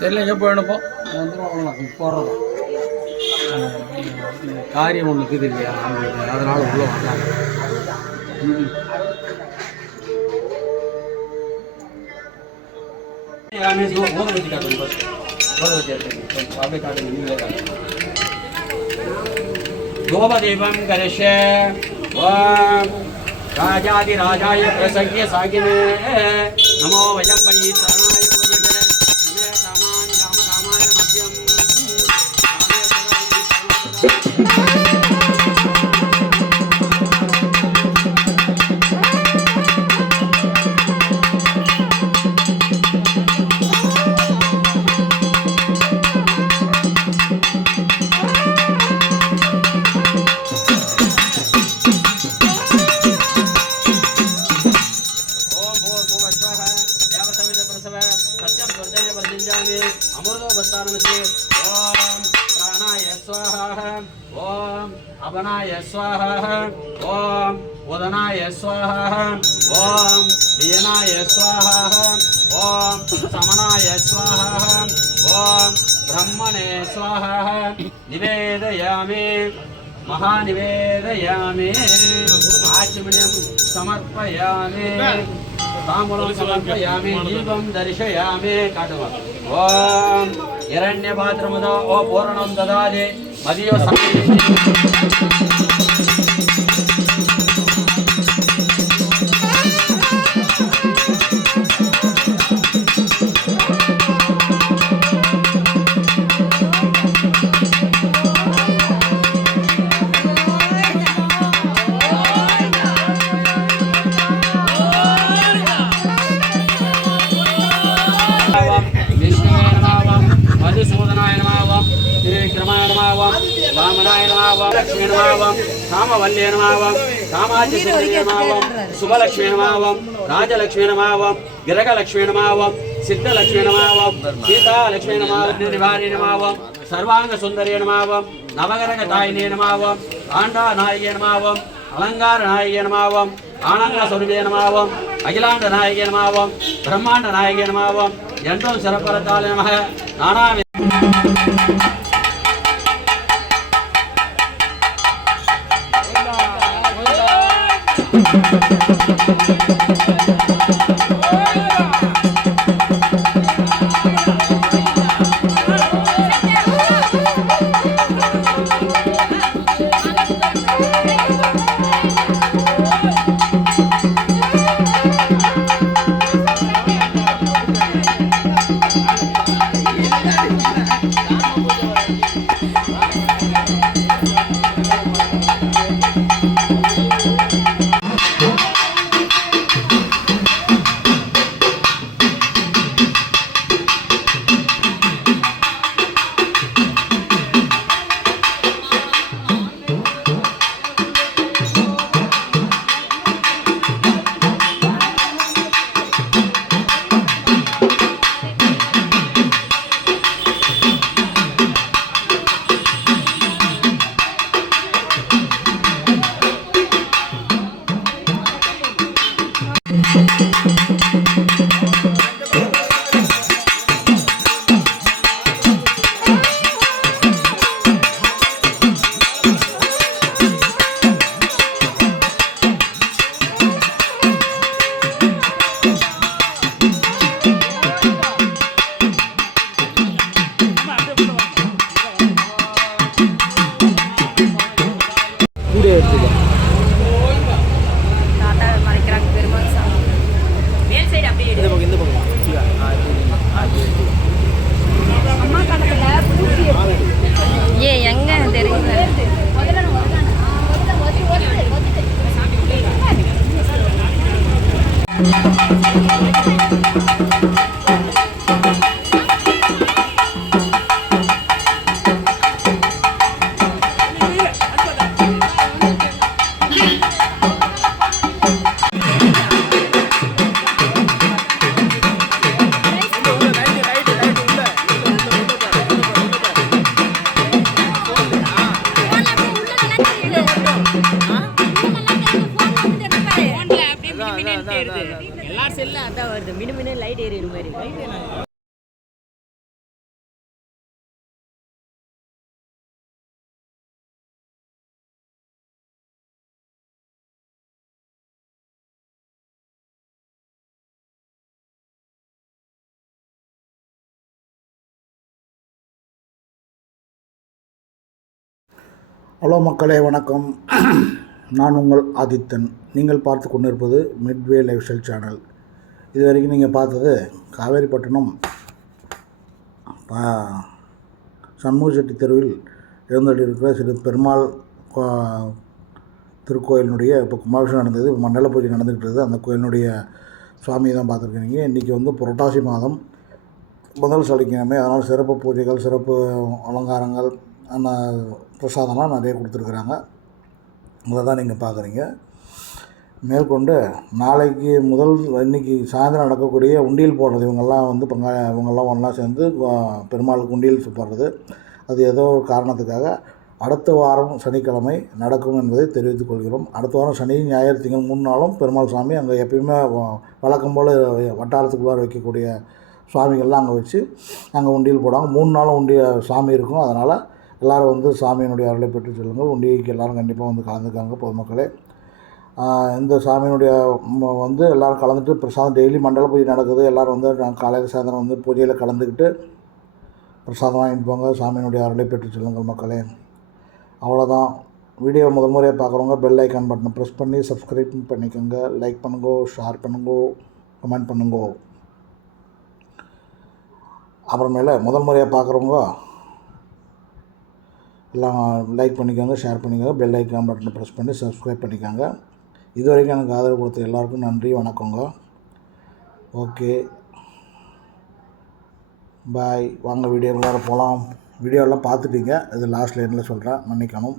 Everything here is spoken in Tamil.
தெரியல எங்கே போயிடப்போ வந்துடும் போடுறோம் காரியம் ஒன்று இருக்குது இல்லையா? அவங்களுக்கு அதனால் உள்ளே வந்தாங்க. आने से बहुत करिष्य ओम राजाधिराजाय प्रसज्य सागिने नमो वयं वै అపనాయ స్వాహ. ఓం ఉదనాయ స్వాహ. ఓం వియనాయ స్వాహ. ఓం సమనాయ స్వాహ. ఓం బ్రహ్మణే స్వాహ. నివేదయామి. మహానివేదయామి. ఆచమణ్యం సమర్పయామి. తాంబూలం సమర్పయామి. దీపం దర్శయామి. కాటవ. ఓం హిరణ్యపాత్రముదో. ఓ పూర్ణం దదాది マリオさん。மகாலட்சுமி நமாவம் காமவல்லிய நமாவம் காமாட்சி சுந்தரிய நமாவம் சுபலட்சுமி நமாவம் ராஜலட்சுமி நமாவம் கிரகலட்சுமி நமாவம் சித்தலட்சுமி நமாவம் சீதாலட்சுமி நமாவம் நிவாரி நமாவம் சர்வாங்க சுந்தரிய நமாவம் நவகரக தாயினே நமாவம் ஆண்டா நாயகிய அலங்கார நாயகிய ஆனந்த சொருபிய அகிலாண்ட நாயகிய நமாவம் பிரம்மாண்ட நாயகிய நமாவம் என்றும் சிறப்பரத்தால் நமக நானாமி Thank. மேல் சைடு அப்படியே அம்மா கணக்குல ஏ எங்க தெரியுது? செல்ல அதான் வருது. மினு மினு லைட் ஏறிடு மாதிரி. ஹலோ மக்களே வணக்கம். நான் உங்கள் ஆதித்தன். நீங்கள் பார்த்து கொண்டிருப்பது மிட்வே லைஃப் ஸ்டைல் சேனல். இது வரைக்கும் நீங்கள் பார்த்தது காவேரிப்பட்டினம் சண்முக செட்டி தெருவில் எழுந்தள்ளிருக்கிற சிறு பெருமாள் கோ- திருக்கோயிலினுடைய இப்போ கும்பாபிஷேகம் நடந்தது இப்போ மண்டல பூஜை நடந்துக்கிட்டு அந்த கோயிலினுடைய சுவாமியை தான் பார்த்துருக்கீங்க இன்றைக்கி வந்து புரட்டாசி மாதம். முதல் சனிக்கிழமை. அதனால் சிறப்பு பூஜைகள் சிறப்பு அலங்காரங்கள் அந்த பிரசாதம்லாம் நிறைய கொடுத்துருக்குறாங்க. அதை தான் நீங்கள் பார்க்குறீங்க. மேற்கொண்டு நாளைக்கு முதல் இன்னைக்கு சாயந்தரம் நடக்கக்கூடிய உண்டியல் போடுறது இவங்கெல்லாம் வந்து பங்கா இவங்கெல்லாம் ஒன்றா சேர்ந்து பெருமாளுக்கு உண்டியல் போடுறது அது ஏதோ ஒரு காரணத்துக்காக அடுத்த வாரம் சனிக்கிழமை நடக்கும் என்பதை தெரிவித்துக் கொள்கிறோம். அடுத்த வாரம் சனி ஞாயிறு திங்கள் மூணு நாளும் பெருமாள் சாமி அங்கே எப்பயுமே வழக்கம் போல் வட்டாரத்துக்குள்ளார வைக்கக்கூடிய சுவாமிகள்லாம் அங்கே வச்சு அங்கே உண்டியல் போடுவாங்க. மூணு நாளும் உண்டிய சாமி இருக்கும். அதனால் எல்லோரும் வந்து சாமியினுடைய அருளை பெற்று செல்லுங்கள். உண்டியைக்கு எல்லோரும் கண்டிப்பாக வந்து கலந்துக்காங்க பொதுமக்களே. இந்த சாமியினுடைய ம- வந்து எல்லோரும் கலந்துட்டு பிரசாதம் டெய்லி மண்டல பூஜை நடக்குது. எல்லோரும் வந்து காலையில் சாயந்தரம் வந்து பூஜையில் கலந்துக்கிட்டு பிரசாதம் வாங்கிட்டு போங்க. சாமியினுடைய அருளை பெற்று செல்லுங்கள் மக்களே. அவ்வளோதான் வீடியோ முதல் முறையாக பார்க்குறவங்க பெல் ஐக்கான் பட்டனை ப்ரெஸ் பண்ணி சப்ஸ்கிரைப் பண்ணிக்கோங்க. லைக் பண்ணுங்கோ ஷேர் பண்ணுங்கோ கமெண்ட் பண்ணுங்கோ. அப்புறமேல முதல் முறையாக பார்க்குறவங்க எல்லாம் லைக் பண்ணிக்கோங்க ஷேர் பண்ணிக்கோங்க பெல் ஐக்கான் பட்டனை ப்ரெஸ் பண்ணி சப்ஸ்கிரைப் பண்ணிக்கோங்க. இது வரைக்கும் எனக்கு ஆதரவு கொடுத்த எல்லாருக்கும் நன்றி வணக்கங்க. ஓகே பாய் வாங்க வீடியோ உள்ளார போகலாம் வீடியோலாம் பார்த்துட்டீங்க. இது லாஸ்ட் லைனில் சொல்கிறேன் மன்னிக்கணும்.